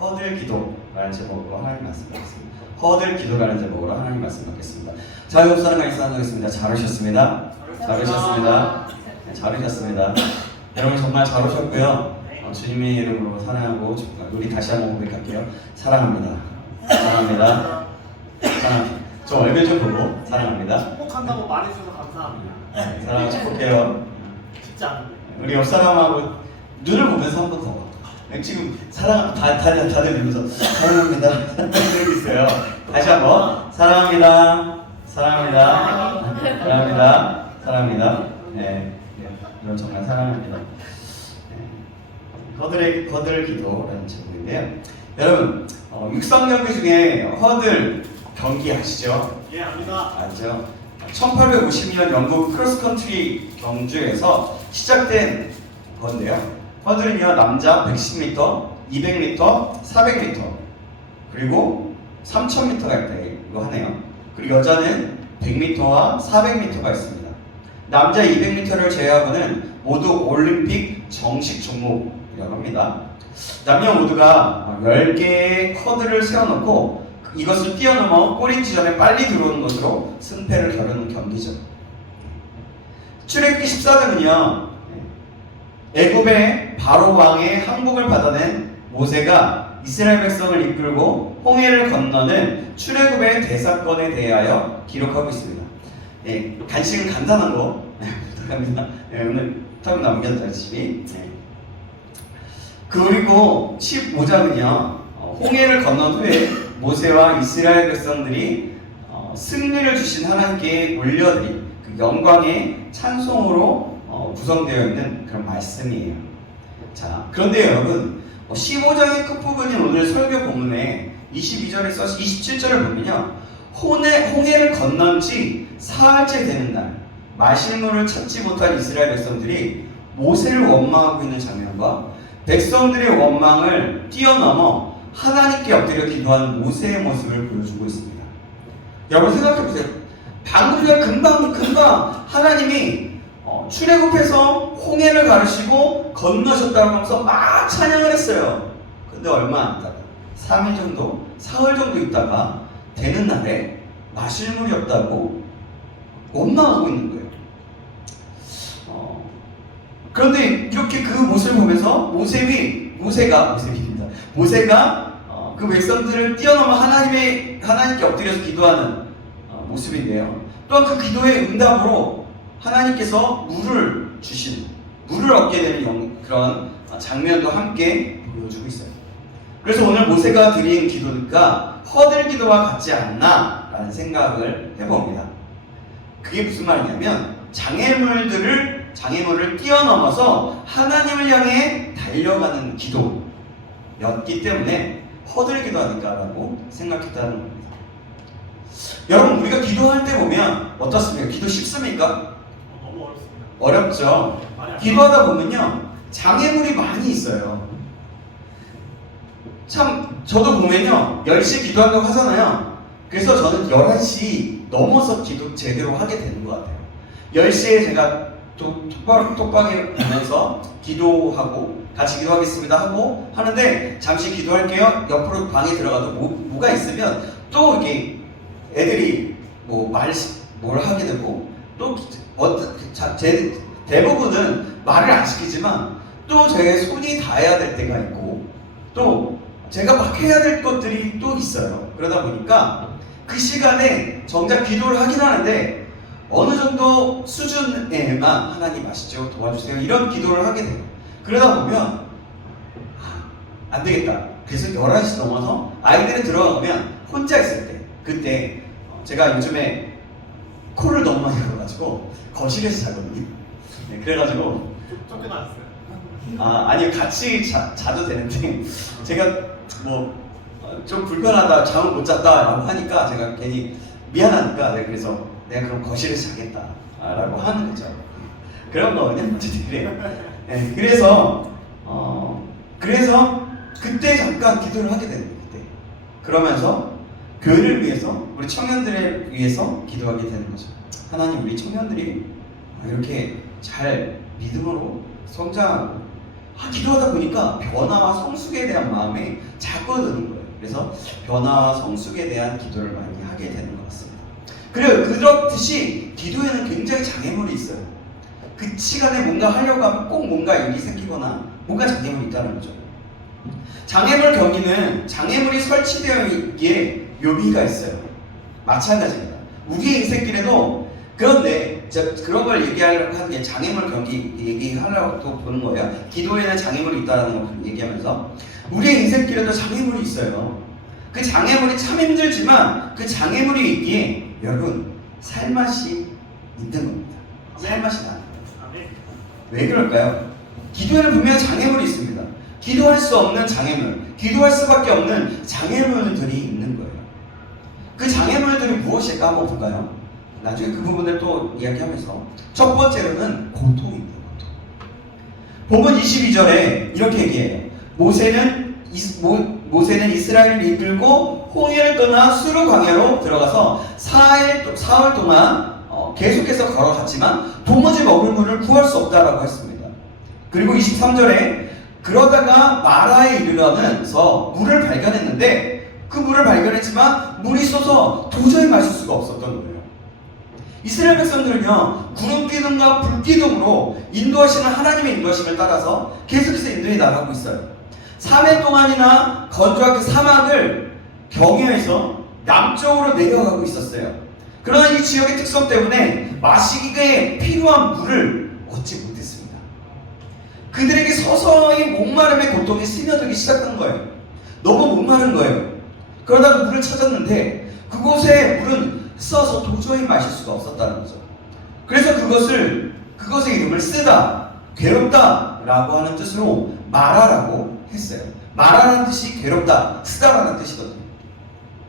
허들 기도라는 제목으로 하나님 말씀 받겠습니다. 허들 기도라는 제목으로 하나님 말씀 받겠습니다. 자, 옆 사람과 인사하겠습니다. 잘 오셨습니다. 잘 오셨습니다. 네, 잘 오셨습니다. 여러분 정말 잘 오셨고요. 주님의 이름으로 사랑하고 우리 다시 한번 고백할게요. 사랑합니다. 사랑합니다. 사랑합니다. 저 얼굴 좀 보고 사랑합니다. 축복한다고 말해주셔서 감사합니다. 네, 사랑 축복해요. 쉽지 않은데. 우리 옆 사람하고 눈을 보면서 한 번 더. 지금 사랑 다들 이러면서 사랑합니다. 이러고 있어요. 다시 한번 사랑합니다. 사랑합니다. 사랑합니다. 사랑합니다. 네, 이런 정말 사랑합니다. 허들 기도라는 제목인데요. 여러분 육상 경기 중에 허들 경기 아시죠? 예, 압니다. 알죠? 1852년 영국 크로스컨트리 경주에서 시작된 건데요. 허들은요, 남자 110m, 200m, 400m, 그리고 3000m가 있다고 하네요. 그리고 여자는 100m와 400m가 있습니다. 남자 200m를 제외하고는 모두 올림픽 정식 종목이라고 합니다. 남녀 모두가 10개의 허들을 세워놓고 이것을 뛰어넘어 꼬리 지점에 빨리 들어오는 것으로 승패를 겨루는 경기죠. 출애굽기 14장은요, 애굽의 바로 왕의 항복을 받아낸 모세가 이스라엘 백성을 이끌고 홍해를 건너는 출애굽의 대사건에 대하여 기록하고 있습니다. 네, 간식은 간단한 거 부탁합니다. 네, 오늘 타임 남겨주시기. 네. 그리고 15장은요, 홍해를 건넌 후에 모세와 이스라엘 백성들이 승리를 주신 하나님께 올려드린 그 영광의 찬송으로 구성되어 있는 그런 말씀이에요. 자, 그런데 여러분 15장의 끝부분인 오늘 설교 본문에 22절에서 27절을 보면요, 홍해를 건넌 지 사흘째 되는 날 마실 물을 찾지 못한 이스라엘 백성들이 모세를 원망하고 있는 장면과 백성들의 원망을 뛰어넘어 하나님께 엎드려 기도하는 모세의 모습을 보여주고 있습니다. 여러분 생각해보세요. 방금 전에 금방 하나님이 출애굽해서 홍해를 가르시고 건너셨다고 하면서 막 찬양을 했어요. 근데 얼마 안 있다가 3일 정도, 사흘 정도 있다가 되는 날에 마실 물이 없다고 원망하고 있는 거예요. 그런데 이렇게 그 모습을 보면서 모세가 그 백성들을 뛰어넘어 하나님께 엎드려서 기도하는 모습인데요. 또한 그 기도의 응답으로 하나님께서 물을 얻게 되는 그런 장면도 함께 보여주고 있어요. 그래서 오늘 모세가 드린 기도니까 허들 기도와 같지 않나 라는 생각을 해봅니다. 그게 무슨 말이냐면 장애물을 뛰어넘어서 하나님을 향해 달려가는 기도였기 때문에 허들 기도하니까 라고 생각했다는 겁니다. 여러분, 우리가 기도할 때 보면 어떻습니까? 기도 쉽습니까? 너무 어렵습니다. 어렵죠. 기도하다 보면요, 장애물이 많이 있어요. 참 저도 보면요, 10시 기도한다고 하잖아요. 그래서 저는 11시 넘어서 기도 제대로 하게 되는 것 같아요. 10시에 제가 톡방에 보면서 기도하고 같이 기도하겠습니다 하고 하는데, 잠시 기도할게요. 옆으로 방에 들어가도 뭐가 있으면 또 이게 애들이 뭘 하게 되고, 또 대부분은 말을 안 시키지만 또 제 손이 닿아야 될 때가 있고, 또 제가 막 해야 될 것들이 또 있어요. 그러다 보니까 그 시간에 정작 기도를 하긴 하는데 어느 정도 수준에만 하나님 아시죠? 도와주세요. 이런 기도를 하게 돼요. 그러다 보면 안 되겠다. 그래서 11시 넘어서 아이들이 들어가면 혼자 있을 때, 그때 제가 요즘에 코를 너무 많이 걸어가지고 거실에서 자거든요. 네, 그래가지고 쫓겨났어요. 아니요, 같이 자도 되는데 제가 좀 불편하다, 잠을 못 잤다라고 하니까 제가 괜히 미안하니까 그래서 내가 그럼 거실에서 자겠다라고 하는 거죠. 그런 거거든요. 어쨌든 그래요. 네, 그래서 그때 잠깐 기도를 하게 되는 거예요. 그때. 그러면서 교회를 위해서, 우리 청년들을 위해서 기도하게 되는 거죠. 하나님, 우리 청년들이 이렇게 잘 믿음으로 성장하고 기도하다 보니까 변화와 성숙에 대한 마음이 자꾸 드는 거예요. 그래서 변화와 성숙에 대한 기도를 많이 하게 되는 것 같습니다. 그래요. 그렇듯이 기도에는 굉장히 장애물이 있어요. 그 시간에 뭔가 하려고 하면 꼭 뭔가 일이 생기거나 뭔가 장애물이 있다는 거죠. 장애물 경기는 장애물이 설치되어 있기에 묘미가 있어요. 마찬가지입니다. 우리의 인생길에도 그런데 그런 걸 얘기하려고 하는 게 장애물 경기 얘기하려고 또 보는 거예요. 기도에는 장애물이 있다는 걸 얘기하면서 우리의 인생길에도 장애물이 있어요. 그 장애물이 참 힘들지만 그 장애물이 있기에 여러분 살맛이 있는 겁니다. 살맛이 나는 거예요. 왜 그럴까요? 기도에는 분명히 장애물이 있습니다. 기도할 수 없는 장애물, 기도할 수밖에 없는 장애물들이 있는 거예요. 그 장애물들이 무엇일까 한번 볼까요? 나중에 그 부분을 또 이야기하면서 첫 번째로는 고통입니다. 본문 22절에 이렇게 얘기해요. 모세는 이스라엘을 이끌고 홍해를 떠나 수르 광야로 들어가서 사흘 동안 계속해서 걸어갔지만 도무지 먹을 물을 구할 수 없다라고 했습니다. 그리고 23절에 그러다가 마라에 이르러면서 물을 발견했는데 그 물을 발견했지만 물이 쏟아서 도저히 마실 수가 없었던 거예요. 이스라엘 백성들은요, 구름 기둥과 불 기둥으로 인도하시는 하나님의 인도하심을 따라서 계속해서 인도해 나가고 있어요. 3일 동안이나 건조한 그 사막을 경유해서 남쪽으로 내려가고 있었어요. 그러나 이 지역의 특성 때문에 마시기에 필요한 물을 얻지 못했습니다. 그들에게 서서히 목마름의 고통이 스며들기 시작한 거예요. 너무 목마른 거예요. 그러다가 물을 찾았는데 그곳에 물은 써서 도저히 마실 수가 없었다는 거죠. 그래서 그것의 이름을 쓰다, 괴롭다 라고 하는 뜻으로 마라라고 했어요. 마라라는 뜻이 괴롭다, 쓰다라는 뜻이거든요.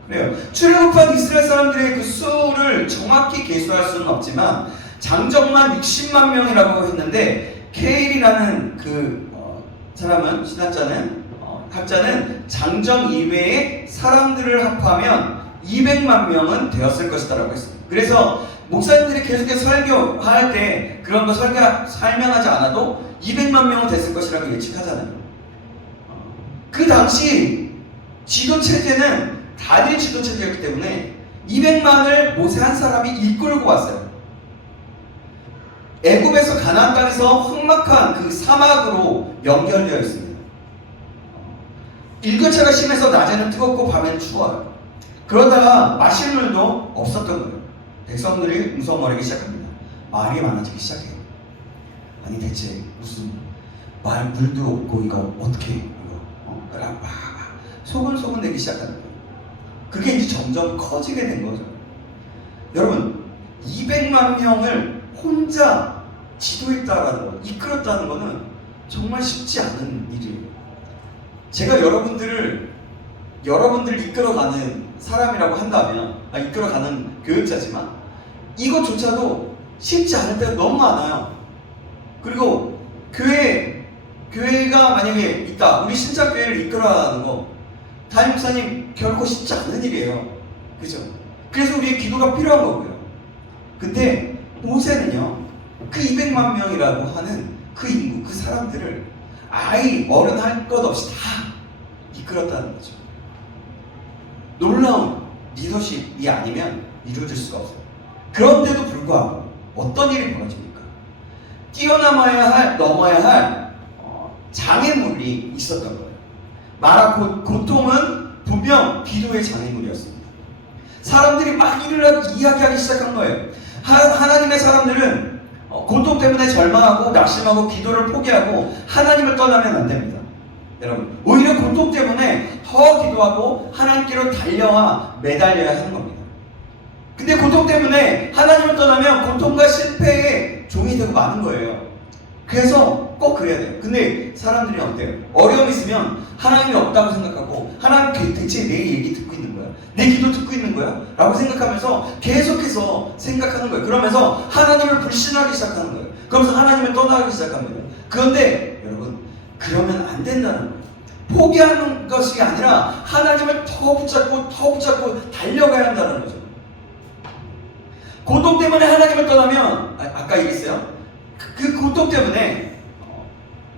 그래요. 출애굽한 이스라엘 사람들의 그 수를 정확히 계수할 수는 없지만 장정만 60만 명이라고 했는데 케일이라는 사람은 학자는 장정 이외의 사람들을 합하면 200만 명은 되었을 것이다라고 했습니다. 그래서 목사님들이 계속해서 설교할 때 그런 거 설명하지 않아도 200만 명은 됐을 것이라고 예측하잖아요. 그 당시 지도체제는 단일 지도체제였기 때문에 200만을 모세 한 사람이 이끌고 왔어요. 애굽에서 가나안 땅에서 험악한 그 사막으로 연결되어 있습니다. 일교차가 심해서 낮에는 뜨겁고 밤에는 추워요. 그러다가 마실 물도 없었던 거예요. 백성들이 웅성거리기 시작합니다. 말이 많아지기 시작해요. 아니 대체 무슨 물도 없고 이거 어떻게 이거 막 소곤소곤 내기 시작하는 거예요. 그게 이제 점점 커지게 된 거죠. 여러분 200만 명을 혼자 지도했다라는 거, 이끌었다는 거는 정말 쉽지 않은 일이에요. 제가 여러분들 이끌어가는 사람이라고 한다면, 이끌어가는 교육자지만 이것조차도 쉽지 않을 때가 너무 많아요. 그리고 교회가 만약에 있다, 우리 신자교회를 이끌어가는 거 담임 목사님 결코 쉽지 않은 일이에요. 그죠? 그래서 우리의 기도가 필요한 거고요. 근데 모세는요, 그 200만 명이라고 하는 그 인구, 그 사람들을 어른 할 것 없이 다 이끌었다는 거죠. 놀라운 리더십이 아니면 이루어질 수가 없어요. 그런데도 불구하고 어떤 일이 벌어집니까? 넘어야 할 장애물이 있었던 거예요. 고통은 분명 기도의 장애물이었습니다. 사람들이 막 이야기하기 시작한 거예요. 하나님의 사람들은 고통 때문에 절망하고 낙심하고 기도를 포기하고 하나님을 떠나면 안 됩니다. 여러분, 오히려 고통 때문에 더 기도하고 하나님께로 매달려야 하는 겁니다. 근데 고통 때문에 하나님을 떠나면 고통과 실패의 종이 되고 마는 거예요. 그래서 꼭 그래야 돼요. 근데 사람들이 어때요? 어려움이 있으면 하나님이 없다고 생각하고 하나님 대체 내 얘기 듣고 있는 거야? 내 기도 듣고 있는 거야? 라고 생각하면서 계속해서 생각하는 거예요. 그러면서 하나님을 불신하기 시작하는 거예요. 그러면서 하나님을 떠나기 시작합니다. 그런데 여러분, 그러면 안 된다는 거예요. 포기하는 것이 아니라 하나님을 더 붙잡고 달려가야 한다는 거죠. 고통 때문에 하나님을 떠나면 아까 얘기했어요. 그 고통 때문에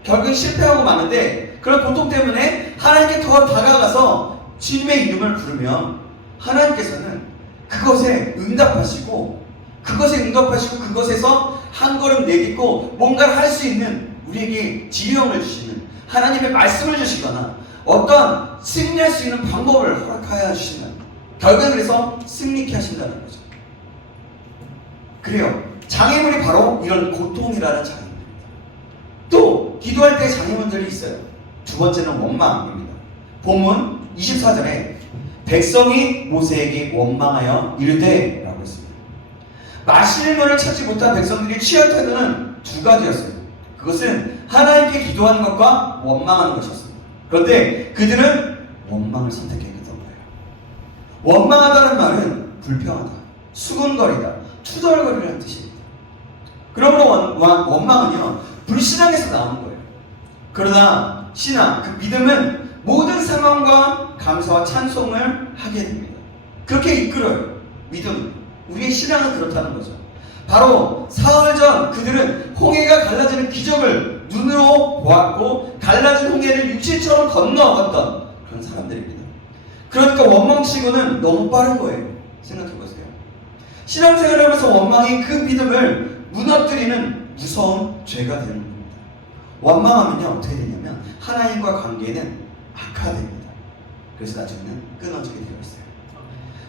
결국엔 실패하고 마는데 그런 고통 때문에 하나님께 더 다가가서 주님의 이름을 부르면 하나님께서는 그것에 응답하시고 그것에서 한 걸음 내딛고 뭔가를 할 수 있는 우리에게 지령을 주시는 하나님의 말씀을 주시거나 어떤 승리할 수 있는 방법을 허락하여 주시는 결국엔 그래서 승리케 하신다는 거죠. 그래요. 장애물이 바로 이런 고통이라는 장애물입니다. 또 기도할 때 장애물들이 있어요. 두 번째는 원망입니다. 본문 24절에 백성이 모세에게 원망하여 이르되 라고 했습니다. 마실 물을 찾지 못한 백성들이 취한 태도는 두 가지였어요. 그것은 하나님께 기도하는 것과 원망하는 것이었습니다. 그런데 그들은 원망을 선택했던 거예요. 원망하다는 말은 불평하다, 수군거리다, 투덜거리라는 뜻입니다. 그러므로 원망은요 불신앙에서 나오는 거예요. 그러나 신앙, 그 믿음은 모든 상황과 감사와 찬송을 하게 됩니다. 그렇게 이끌어요. 믿음, 우리의 신앙은 그렇다는 거죠. 바로 사흘 전 그들은 홍해가 갈라지는 기적을 눈으로 보았고 갈라진 홍해를 육신처럼 건너갔던 그런 사람들입니다. 그러니까 원망치고는 너무 빠른 거예요. 생각해보세요. 신앙생활을 하면서 원망이 그 믿음을 무너뜨리는 무서운 죄가 되는 겁니다. 원망하면요 어떻게 되냐면 하나님과 관계는 악화됩니다. 그래서 나중에는 끊어지게 되어 있어요.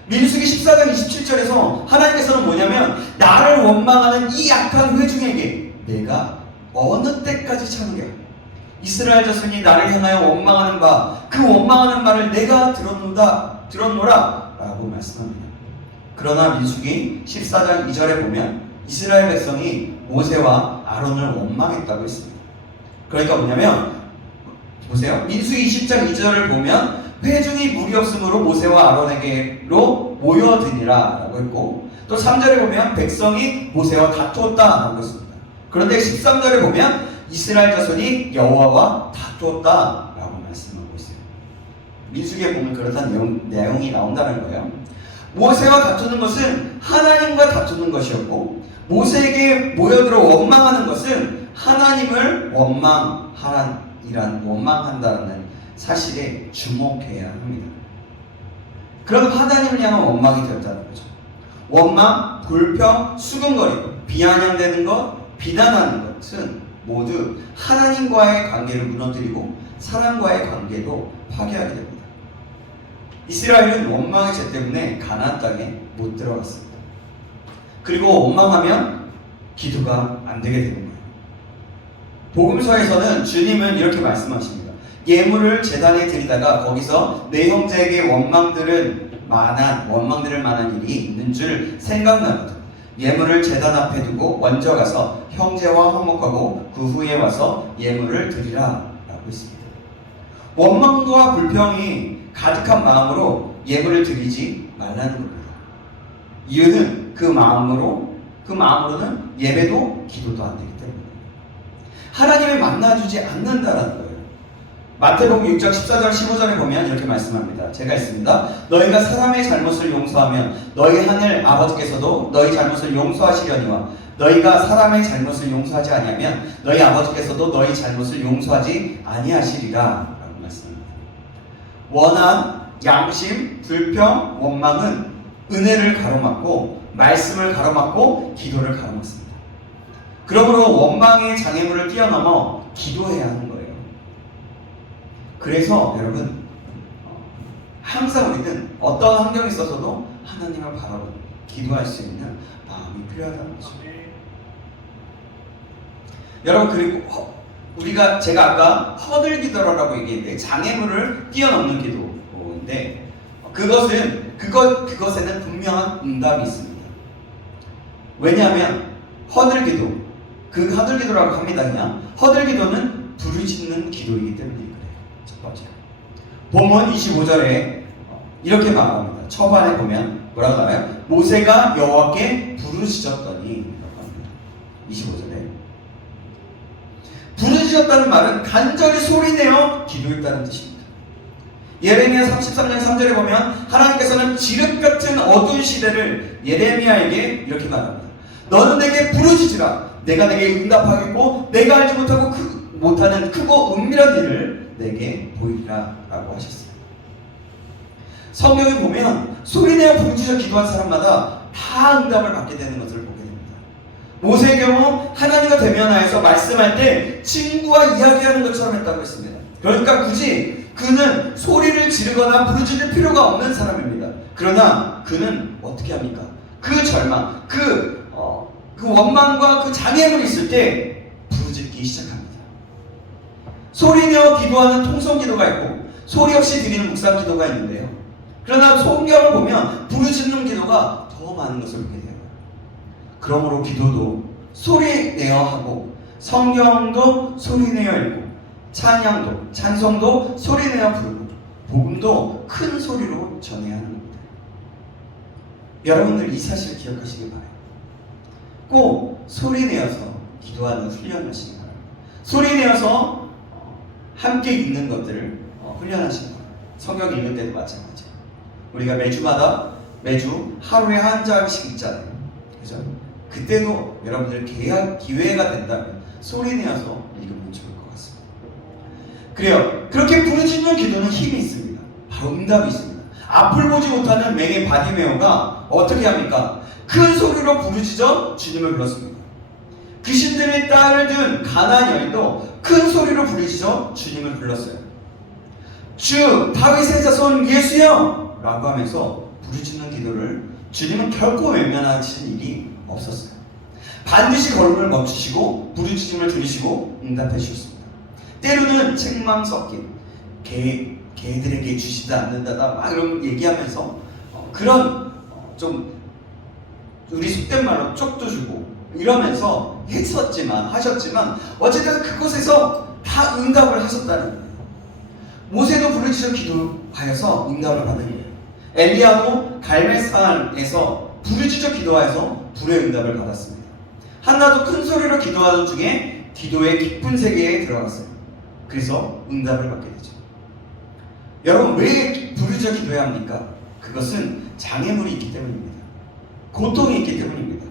민수기 14장 27절에서 하나님께서는 뭐냐면 나를 원망하는 이 악한 회중에게 내가 어느 때까지 참으랴. 이스라엘 자손이 나를 향하여 원망하는 바 그 원망하는 말을 내가 들었노라 라고 말씀합니다. 그러나 민수기 14장 2절에 보면 이스라엘 백성이 모세와 아론을 원망했다고 했습니다. 그러니까 뭐냐면 보세요. 민수기 20장 2절을 보면 회중이 무리 없으므로 모세와 아론에게로 모여드니라 라고 했고 또 3절에 보면 백성이 모세와 다투었다 라고 했습니다. 그런데 13절에 보면 이스라엘 자손이 여호와와 다투었다 라고 말씀하고 있어요. 민수기에 보면 그렇다는 내용이 나온다는 거예요. 모세와 다투는 것은 하나님과 다투는 것이었고 모세에게 모여들어 원망하는 것은 하나님을 원망한다는 사실에 주목해야 합니다. 그럼 하나님을 향한 원망이 되었다는 거죠. 원망, 불평, 수근거림, 비아냥대는 것, 비난하는 것은 모두 하나님과의 관계를 무너뜨리고 사람과의 관계도 파괴하게 됩니다. 이스라엘은 원망의 죄 때문에 가나안 땅에 못 들어갔습니다. 그리고 원망하면 기도가 안 되게 되는 거예요. 복음서에서는 주님은 이렇게 말씀하십니다. 예물을 제단에 드리다가 거기서 내 형제에게 원망들을 만한 일이 있는 줄 생각나거든. 예물을 제단 앞에 두고 먼저 가서 형제와 화목하고 그 후에 와서 예물을 드리라 라고 했습니다. 원망과 불평이 가득한 마음으로 예물을 드리지 말라는 겁니다. 이유는 그 마음으로는 예배도 기도도 안 되기 때문입니다. 하나님을 만나주지 않는다라는 거예요. 마태복음 6장 14절 15절에 보면 이렇게 말씀합니다. 제가 읽습니다. 너희가 사람의 잘못을 용서하면 너희 하늘 아버지께서도 너희 잘못을 용서하시려니와 너희가 사람의 잘못을 용서하지 아니하면 너희 아버지께서도 너희 잘못을 용서하지 아니하시리라 라고 말씀합니다. 원한, 양심, 불평, 원망은 은혜를 가로막고 말씀을 가로막고 기도를 가로막습니다. 그러므로 원망의 장애물을 뛰어넘어 기도해야 하는 거예요. 그래서 여러분 항상 우리는 어떤 환경에 있어서도 하나님을 바라보고 기도할 수 있는 마음이 필요하다는 거죠. 여러분 그리고 제가 아까 허들 기도라고 얘기했는데 장애물을 뛰어넘는 기도인데 그것에는 분명한 응답이 있습니다. 왜냐하면 허들기도, 그 허들기도라고 합니다. 그냥 허들기도는 부르짖는 기도이기 때문에 그래요. 첫 번째. 본문 25절에 이렇게 말합니다. 초반에 보면 뭐라고 하나요? 모세가 여호와께 부르짖었더니 라고 합니다. 25절에 부르짖었다는 말은 간절히 소리내어 기도했다는 뜻입니다. 예레미야 33장 3절에 보면 하나님께서는 지륵 같은 어두운 시대를 예레미야에게 이렇게 말합니다. 너는 내게 부르짖으라. 내가 내게 응답하겠고 내가 알지 못하고 못하는 크고 은밀한 일을 내게 보이리라 라고 하셨어요. 성경에 보면 소리내어 부르짖어 기도한 사람마다 다 응답을 받게 되는 것을 보게 됩니다. 모세의 경우 하나님과 대면하여서 말씀할 때 친구와 이야기하는 것처럼 했다고 했습니다. 그러니까 굳이 그는 소리를 지르거나 부르짖을 필요가 없는 사람입니다. 그러나 그는 어떻게 합니까? 그 절망, 그 원망과 그 장애물이 있을 때 부르짖기 시작합니다. 소리내어 기도하는 통성 기도가 있고 소리 없이 드리는 묵상 기도가 있는데요. 그러나 성경을 보면 부르짖는 기도가 더 많은 것을 보게 돼요. 그러므로 기도도 소리내어 하고 성경도 소리내어 읽고 찬양도 찬송도 소리내어 부르고 복음도 큰 소리로 전해야 하는 겁니다. 여러분들 이 사실을 기억하시기 바라요. 꼭 소리내어서 기도하는 훈련을 하시기 바랍니다. 소리내어서 함께 읽는 것들을 훈련하시기 바랍니다. 성경 읽는 때도 마찬가지예요. 우리가 매주 하루에 한 장씩 읽잖아요. 그죠? 그때도 여러분들 기회가 된다면 소리내어서 읽으면 좋을 것 같습니다. 그래요. 그렇게 부르짖는 기도는 힘이 있습니다. 바로 응답이 있습니다. 앞을 보지 못하는 맹인 바디메오가 어떻게 합니까? 큰 소리로 부르짖어 주님을 불렀습니다. 귀신들의 딸을 둔 가나안 여인도 큰 소리로 부르짖어 주님을 불렀어요. 주 다윗의 자손 예수여! 라고 하면서 부르짖는 기도를 주님은 결코 외면하신 일이 없었어요. 반드시 걸음을 멈추시고 부르짖음을 들으시고 응답해 주셨습니다. 때로는 책망 섞인 개들에게 주시지 않는다다 막 이런 얘기하면서 그런 좀 우리 속된 말로 쪽도 주고 이러면서 하셨지만 어쨌든 그곳에서 다 응답을 하셨다는 거예요. 모세도 부르짖어 기도하여서 응답을 받은 거예요. 엘리야도 갈멜산에서 부르짖어 기도하여서 불의 응답을 받았습니다. 한나도 큰 소리로 기도하던 중에 기도의 깊은 세계에 들어갔어요. 그래서 응답을 받게 되죠. 여러분 왜 부르짖어 기도해야 합니까? 그것은 장애물이 있기 때문입니다. 고통이 있기 때문입니다.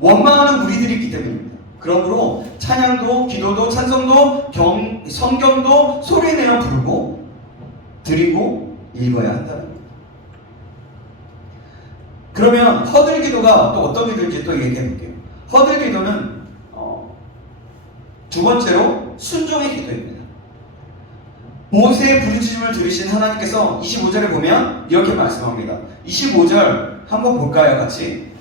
원망하는 무리들이 있기 때문입니다. 그러므로 찬양도 기도도 찬송도 성경도 소리내어 부르고 드리고 읽어야 한다는 겁니다. 그러면 허들 기도가 또 어떤 기도인지 또 얘기해 볼게요. 허들 기도는 두 번째로 순종의 기도입니다. 모세의 부르짖음을 들으신 하나님께서 25절에 보면 이렇게 말씀합니다. 25절 한번 볼까요? 같이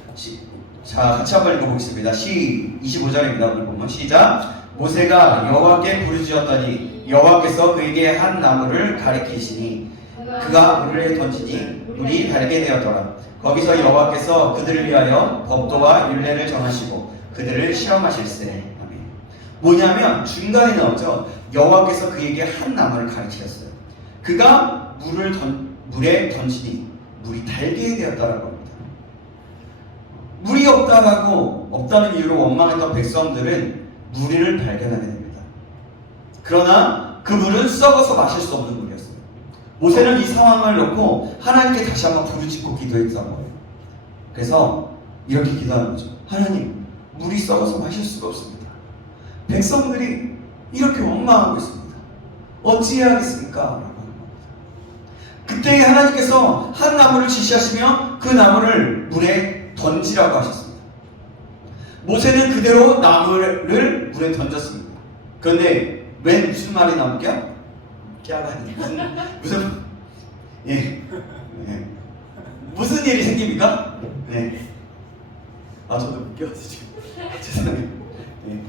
한번 읽어보겠습니다. 25절입니다. 오늘 보면 시작. 모세가 여호와께 부르짖었더니 여호와께서 그에게 한 나무를 가리키시니 그가 물에 던지니 물이 달게 되었더라. 거기서 여호와께서 그들을 위하여 법도와 율례를 정하시고 그들을 시험하실세. 뭐냐면 중간에 나오죠. 여호와께서 그에게 한 나무를 가르치셨어요. 그가 물에 던지니 물이 달게 되었다라고 합니다. 물이 없다는 이유로 원망했던 백성들은 물을 발견하게 됩니다. 그러나 그 물은 썩어서 마실 수 없는 물이었어요. 모세는 이 상황을 놓고 하나님께 다시 한번 부르짖고 기도했던 거예요. 그래서 이렇게 기도하는 거죠. 하나님, 물이 썩어서 마실 수가 없습니다. 백성들이 이렇게 원망하고 있습니다. 어찌해야겠습니까? 라고 하는 겁니다. 그때 하나님께서 한 나무를 지시하시며 그 나무를 물에 던지라고 하셨습니다. 모세는 그대로 나무를 물에 던졌습니다. 그런데 웬 무슨 말이 나올게요? 깨알아니 무슨 일이 생깁니까? 네. 저도 웃겨서 지금 죄송해요. 네.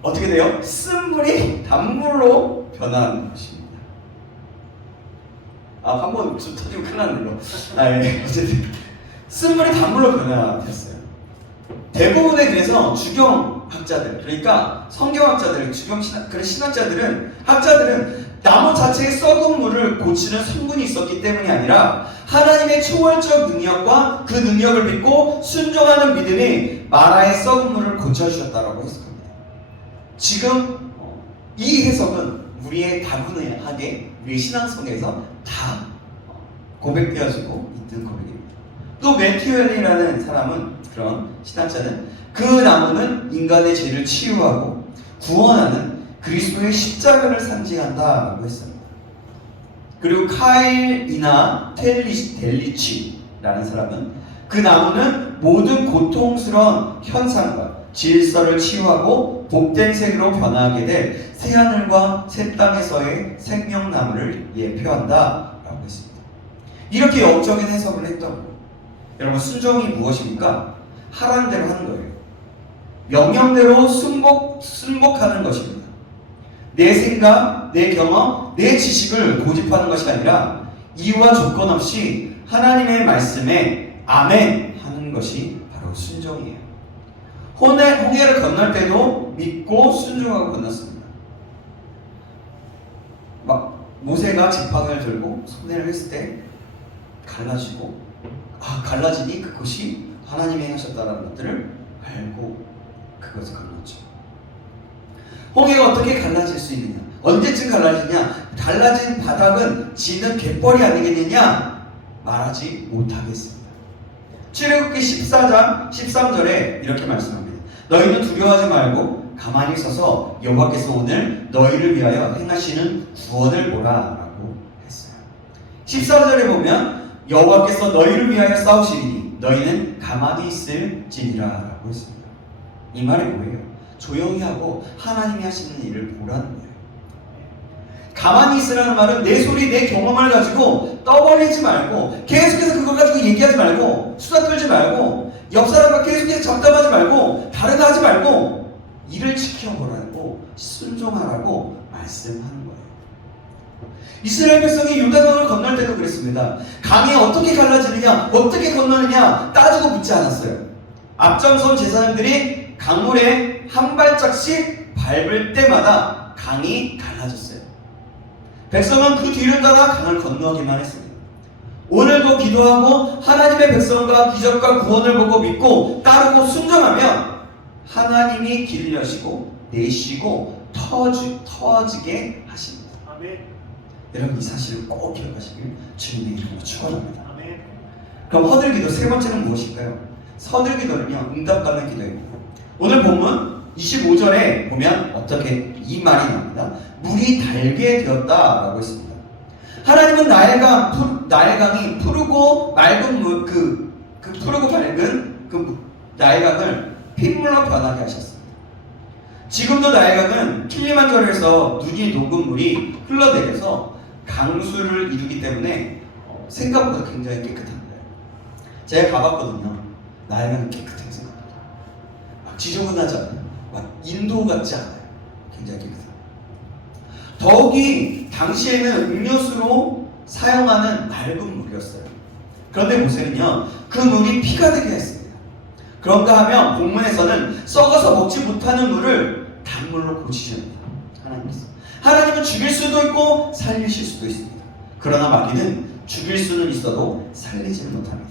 어떻게 돼요? 쓴물이 단물로 변하는 것입니다. 한번 좀 터지고 큰일 났네요. 어쨌든 쓴물이 단물로 변화됐어요. 대부분의 그래서 주경학자들, 그러니까 성경학자들, 학자들은 나무 자체의 썩은 물을 고치는 성분이 있었기 때문이 아니라 하나님의 초월적 능력과 그 능력을 믿고 순종하는 믿음이 마라의 썩은 물을 고쳐주셨다라고 했습니다. 지금 이 해석은 우리의 다분하게 우리의 신앙성에서 다 고백되어지고 있는 고백입니다. 또 매튜엘이라는 사람은, 그런 신학자는 그 나무는 인간의 죄를 치유하고 구원하는 그리스도의 십자가를 상징한다라고 했습니다. 그리고 카일이나 델리치라는 사람은 그 나무는 모든 고통스러운 현상과 질서를 치유하고 복된 색으로 변화하게 될 새하늘과 새 땅에서의 생명나무를 예표한다라고 했습니다. 이렇게 역적인 해석을 했던 거예요. 여러분, 순종이 무엇입니까? 하라는 대로 하는 거예요. 명령대로 순복하는 것입니다. 내 생각, 내 경험, 내 지식을 고집하는 것이 아니라 이유와 조건 없이 하나님의 말씀에 아멘 하는 것이 바로 순종이에요. 홍해를 건널 때도 믿고 순종하고 건넜습니다. 막 모세가 지팡이를 들고 손해를 했을 때 갈라지고, 갈라지니 그것이 하나님이 하셨다는 것들을 알고 그것을 건넜죠. 홍해가 어떻게 갈라질 수 있느냐? 언제쯤 갈라지냐? 갈라진 바닥은 지는 갯벌이 아니겠느냐? 말하지 못하겠습니다. 출애굽기 14장 13절에 이렇게 말씀합니다. 너희는 두려워하지 말고 가만히 서서 여호와께서 오늘 너희를 위하여 행하시는 구원을 보라 라고 했어요. 14절에 보면 여호와께서 너희를 위하여 싸우시리니 너희는 가만히 있을지니라 라고 했습니다. 이 말이 뭐예요? 조용히 하고 하나님이 하시는 일을 보라는 거예요. 가만히 있으라는 말은 내 소리, 내 경험을 가지고 떠벌리지 말고, 계속해서 그걸 가지고 얘기하지 말고, 수다 떨지 말고, 옆 사람과 계속해서 잡담하지 말고, 다른 거 하지 말고 일을 지켜보라고, 순종하라고 말씀하는 거예요. 이스라엘 백성이 요단강을 건널 때도 그랬습니다. 강이 어떻게 갈라지느냐, 어떻게 건너느냐 따지고 묻지 않았어요. 앞장선 제사장들이 강물에 한 발짝씩 밟을 때마다 강이 갈라졌어요. 백성은 그 뒤를 따라 강을 건너기만 했습니다. 오늘도 기도하고 하나님의 백성과 기적과 구원을 보고 믿고 따르고 순종하면 하나님이 길을 여시고 내쉬고 터지게 하십니다. 아멘. 여러분, 이 사실을 꼭 기억하시길 주님의 이름으로 축원합니다. 아멘. 그럼 허들기도 세 번째는 무엇일까요? 서들기도는요, 응답받는 기도입니다. 오늘 본문 25절에 보면 어떻게 이 말이 나옵니다. 물이 달게 되었다라고 했습니다. 하나님은 나일강이 푸르고 맑은 물, 푸르고 밝은 그 나일강을 핏물로 변하게 하셨습니다. 지금도 나일강은 킬리만자로에서 눈이 녹은 물이 흘러내려서 강수를 이루기 때문에 생각보다 굉장히 깨끗합니다. 제가 가봤거든요. 나일강은 깨끗하게 생각합니다. 막 지저분하지 않아요. 막 인도 같지 않아요. 굉장히 깨끗합니다. 더욱이 당시에는 음료수로 사용하는 맑은 물이었어요. 그런데 모세는요, 그 물이 피가 되게 했습니다. 그런가 하면 본문에서는 썩어서 먹지 못하는 물을 단물로 고치십니다. 하나님은 죽일 수도 있고 살리실 수도 있습니다. 그러나 마귀는 죽일 수는 있어도 살리지는 못합니다.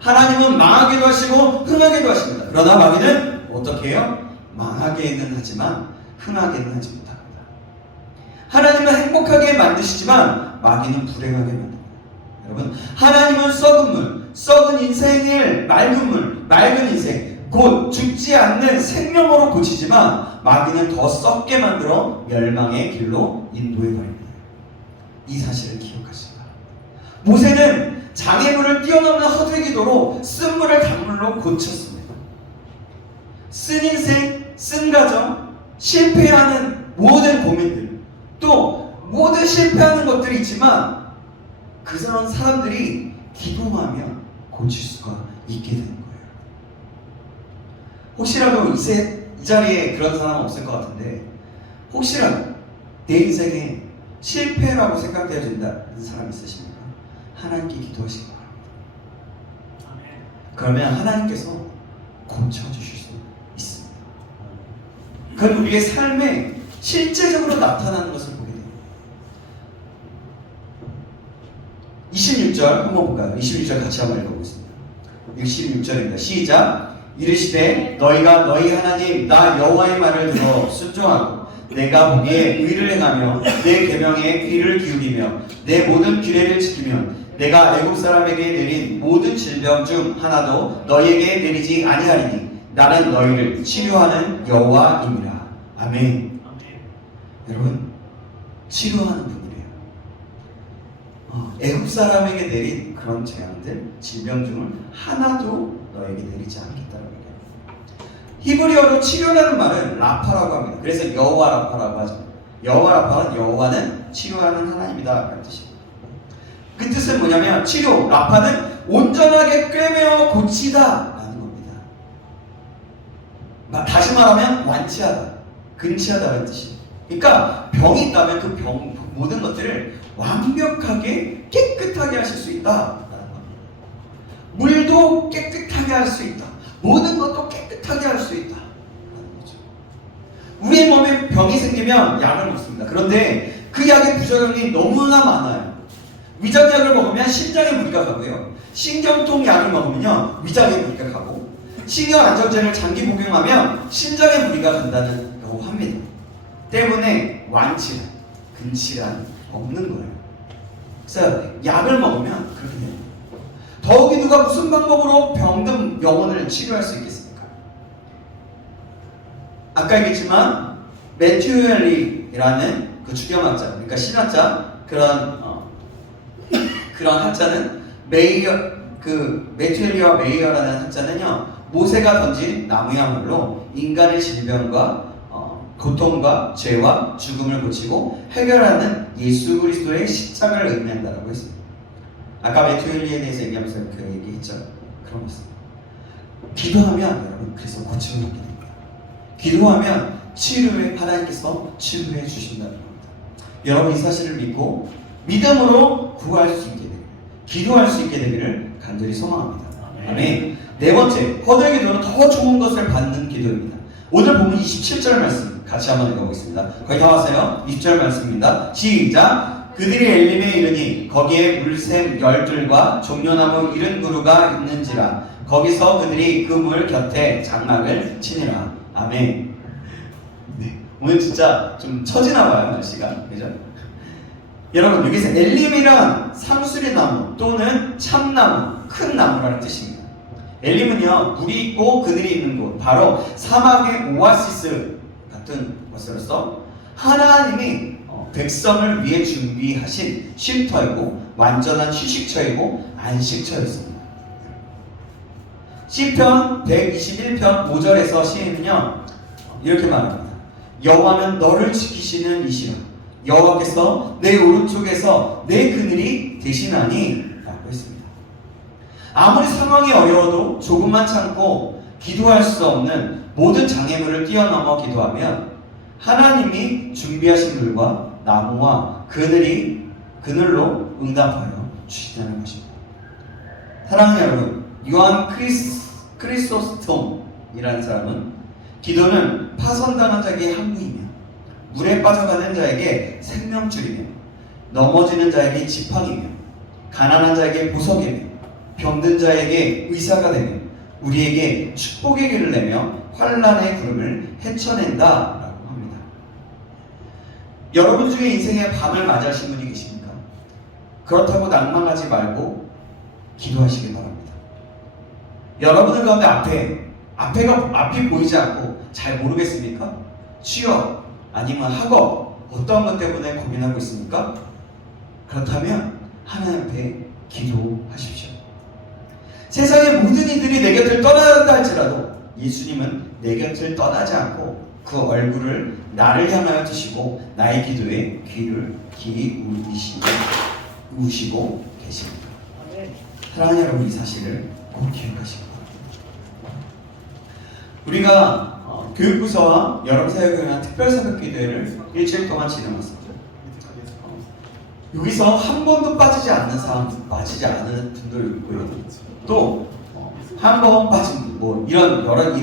하나님은 망하게도 하시고 흥하게도 하십니다. 그러나 마귀는 어떻게 해요? 망하게는 하지만 흥하게는 하지 못합니다. 하나님은 행복하게 만드시지만 마귀는 불행하게 만듭니다. 여러분, 하나님은 썩은 물, 썩은 인생을 맑은 물, 맑은 인생, 곧 죽지 않는 생명으로 고치지만 마귀는 더 썩게 만들어 멸망의 길로 인도해 버립니다. 이 사실을 기억하시기 바랍니다. 모세는 장애물을 뛰어넘는 허들기도로 쓴 물을 단물로 고쳤습니다. 쓴 인생, 쓴 가정, 실패하는 모든 고민들, 또 모든 실패하는 것들이 있지만 그런 사람들이 기도하면 고칠 수가 있게 되는 거예요. 혹시라도 이 자리에 그런 사람 없을 것 같은데, 혹시라도 내 인생에 실패라고 생각되어진다는 사람 있으십니까? 하나님께 기도하시기 바랍니다. 그러면 하나님께서 고쳐주실 수 있습니다. 그건 우리의 삶에 실제적으로 나타나는 것을 보게 됩니다. 26절 한번 볼까요? 26절 같이 한번 읽어보겠습니다. 26절입니다. 시작. 이르시되 너희가 너희 하나님 나 여호와의 말을 들어 순종하고 내가 보기에 의를 행하며 내 계명에 귀를 기울이며 내 모든 규례를 지키면 내가 애굽 사람에게 내린 모든 질병 중 하나도 너희에게 내리지 아니하리니 나는 너희를 치료하는 여호와임이라. 아멘. 여러분, 치료하는 분이래요. 애국 사람에게 내린 그런 재앙들, 질병중을 하나도 너에게 내리지 않겠다라고 얘기해요. 히브리어로 치료라는 말은 라파라고 합니다. 그래서 여호와 라파라고 하죠. 여호와 라파는 여호와는 치료하는 하나님이다 라는 뜻입니다. 그 뜻은 뭐냐면 치료, 라파는 온전하게 꿰매어 고치다 라는 겁니다. 다시 말하면 완치하다, 근치하다라는 뜻이에요. 그러니까 병이 있다면 그 병, 모든 것들을 완벽하게 깨끗하게 하실 수 있다라는 겁니다. 물도 깨끗하게 할 수 있다. 모든 것도 깨끗하게 할 수 있다. 우리의 몸에 병이 생기면 약을 먹습니다. 그런데 그 약의 부작용이 너무나 많아요. 위장약을 먹으면 심장에 무리가 가고요. 신경통 약을 먹으면요 위장에 무리가 가고, 신경 안정제를 장기 복용하면 심장에 무리가 간다고 합니다. 때문에 완치란, 근치란 없는 거예요. 그래서 약을 먹으면 그렇게 돼요. 더욱이 누가 무슨 방법으로 병든 영혼을 치료할 수 있겠습니까? 아까 얘기했지만 매튜 헨리라는 그 주경학자, 그러니까 신학자, 그런 학자는 매튜 헨리와 메이어라는 학자는요 모세가 던진 나무야물로 인간의 질병과 고통과 죄와 죽음을 고치고 해결하는 예수 그리스도의 십자가를 의미한다라고 했습니다. 아까 매튜 헨리에 대해서 얘기하면서 그 얘기했죠. 그런 것입니다. 기도하면 여러분 그래서 고침을 받게 됩니다. 기도하면 하나님께서 치료해 주신다는 겁니다. 여러분 이 사실을 믿고 믿음으로 구할 수 있게 되기를, 기도할 수 있게 되기를 간절히 소망합니다. 아멘. 네 번째, 허들 기도는 더 좋은 것을 받는 기도입니다. 오늘 보면 27절 말씀 같이 한번 읽어보겠습니다. 거의 다 왔어요. 20절 말씀입니다. 시작. 그들이 엘림에 이르니 거기에 물샘 열둘과 종려나무 70그루가 있는지라 거기서 그들이 그 물 곁에 장막을 치니라. 아멘. 네, 오늘 진짜 좀 처지나봐요 날씨가, 그죠? 여러분 여기서 엘림이란 상수리나무 또는 참나무, 큰 나무라는 뜻입니다. 엘림은요 물이 있고 그들이 있는 곳, 바로 사막의 오아시스 같은 것으로서 하나님이 백성을 위해 준비하신 쉼터이고 완전한 휴식처이고 안식처였습니다. 시편 121편 5절에서 시인은요 이렇게 말합니다. 여호와는 너를 지키시는 이시라. 여호와께서 내 오른쪽에서 내 그늘이 되시나니 라고 했습니다. 아무리 상황이 어려워도 조금만 참고 기도할 수 없는 모든 장애물을 뛰어넘어 기도하면 하나님이 준비하신 물과 나무와 그늘로 응답하여 주시다는 것입니다. 사랑하는 여러분, 요한 크리소스톰이라는 사람은 기도는 파손당한 자에게 항구이며 물에 빠져가는 자에게 생명줄이며 넘어지는 자에게 지팡이며 가난한 자에게 보석이며 병든 자에게 의사가 되며 우리에게 축복의 길을 내며 환난의 구름을 헤쳐낸다라고 합니다. 여러분 중에 인생의 밤을 맞이하신 분이 계십니까? 그렇다고 낭만하지 말고 기도하시기 바랍니다. 여러분들 가운데 앞이 보이지 않고 잘 모르겠습니까? 취업 아니면 학업 어떠한 것 때문에 고민하고 있습니까? 그렇다면 하나님 앞에 기도하십시오. 세상의 모든 이들이 내 곁을 떠난다 할지라도 예수님은 내 곁을 떠나지 않고 그 얼굴을 나를 향하여 드시고 나의 기도에 귀를 기울이시고 계십니다. 사랑하는 여러분, 이 사실을 꼭 기억하시기 바랍니다. 우리가 교육부서와 여름사역을 특별 새벽 기도회를 일주일 동안 진행했습니다. 여기서 한 번도 빠지지 않는 분도 있고요. 또 한 번 빠진 분, 이런저런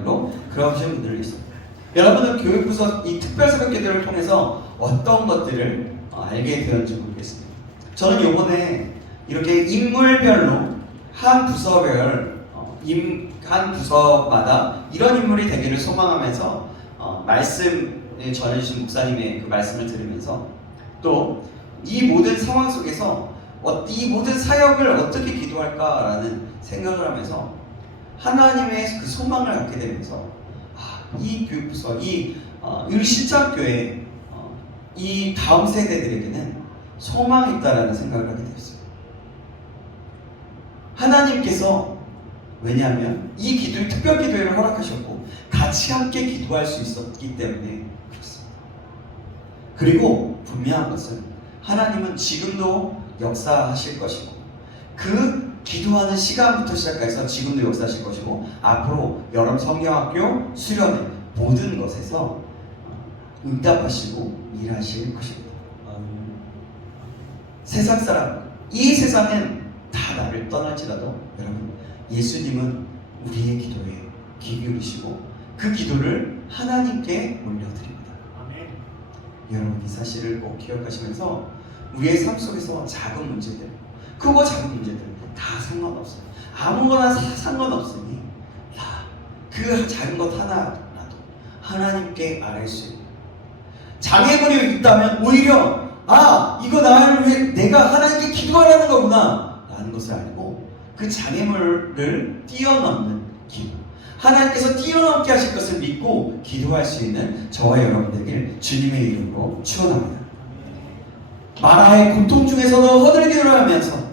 일로 그러신 분들이 있습니다. 여러분은 교육부서 이 특별 새벽 기도를 통해서 어떤 것들을 알게 되었는지 모르겠습니다. 저는 이번에 이렇게 인물별로 한 부서마다 이런 인물이 되기를 소망하면서 말씀을 전해주신 목사님의 그 말씀을 들으면서 또 이 모든 상황 속에서 이 모든 사역을 어떻게 기도할까라는 생각을 하면서 하나님의 그 소망을 갖게 되면서 이 교육부서, 이 실장교회 이 다음 세대들에게는 소망이 있다라는 생각을 하게 되었어요. 하나님께서 왜냐하면 이 기도, 특별 기도회를 허락하셨고 같이 함께 기도할 수 있었기 때문에 그렇습니다. 그리고 분명한 것은 하나님은 지금도 역사하실 것이고 그 기도하는 시간부터 시작해서 지금도 역사하실 것이고 앞으로 여러분 성경학교 수련회 모든 것에서 응답하시고 일하실 것입니다. 세상 사람, 이 세상은 다 나를 떠날지라도 여러분 예수님은 우리의 기도에 귀 기울이시고 그 기도를 하나님께 올려드립니다. 아멘. 여러분 이 사실을 꼭 기억하시면서 우리의 삶 속에서 작은 문제들, 크고 작은 문제들 다 상관없어요. 아무거나 상관없으니 다 그 작은 것 하나라도 하나님께 아뢰 수 있는 장애물이 있다면 오히려 이거 나를 위해 내가 하나님께 기도하라는 거구나 라는 것을 알고 그 장애물을 뛰어넘는 기도, 하나님께서 뛰어넘게 하실 것을 믿고 기도할 수 있는 저와 여러분들에게 주님의 이름으로 축원합니다. 마라의 고통 중에서도 허들기를 하면서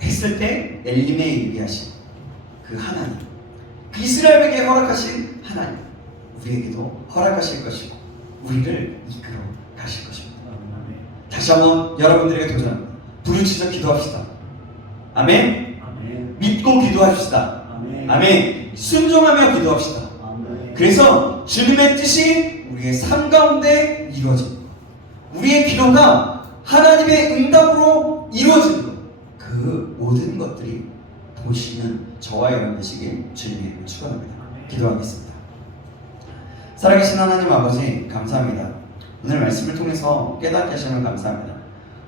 했을 때 엘림에 이르게 하신 그 하나님, 그 이스라엘에게 허락하신 하나님, 우리에게도 허락하실 것이고 우리를 이끌어 가실 것입니다. 다시 한번 여러분들에게 도전합니다. 부르짖어 기도합시다. 아멘. 아멘. 믿고 기도합시다. 아멘. 순종하며 기도합시다. 그래서 주님의 뜻이 우리의 삶 가운데 이루어집니다. 우리의 기도가 하나님의 응답으로 이루어지는 것, 그 모든 것들이 보시는 저와 여러분 되시길 주님의 이름으로 축원합니다. 기도하겠습니다. 살아계신 하나님 아버지 감사합니다. 오늘 말씀을 통해서 깨닫게 하시면 감사합니다.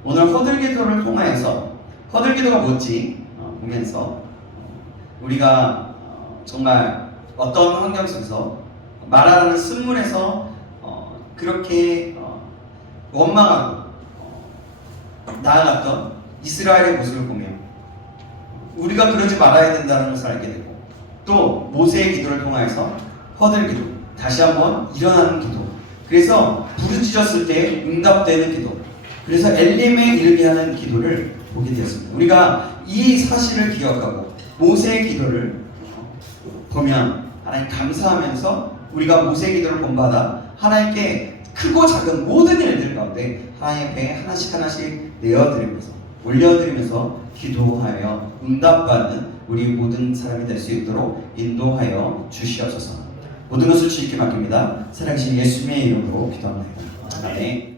오늘 허들기도를 통하여서 허들기도가 뭔지 보면서 우리가 정말 어떤 환경 속에서 마라라는 쓴물에서 그렇게 원망하고 나아갔던 이스라엘의 모습을 보며 우리가 그러지 말아야 된다는 것을 알게 되고 또 모세의 기도를 통하여서 허들기도, 다시 한번 일어나는 기도, 그래서 부르짖었을 때 응답되는 기도, 그래서 엘림에 이르게 하는 기도를 보게 되었습니다. 우리가 이 사실을 기억하고 모세의 기도를 보면 하나님 감사하면서 우리가 모세의 기도를 본받아 하나님께 크고 작은 모든 일들 가운데 하나님 앞에 하나씩 내어드리면서 올려드리면서 기도하여 응답받는 우리 모든 사람이 될 수 있도록 인도하여 주시옵소서. 모든 것을 주님께 맡깁니다. 살아계신 예수님의 이름으로 기도합니다. 아멘.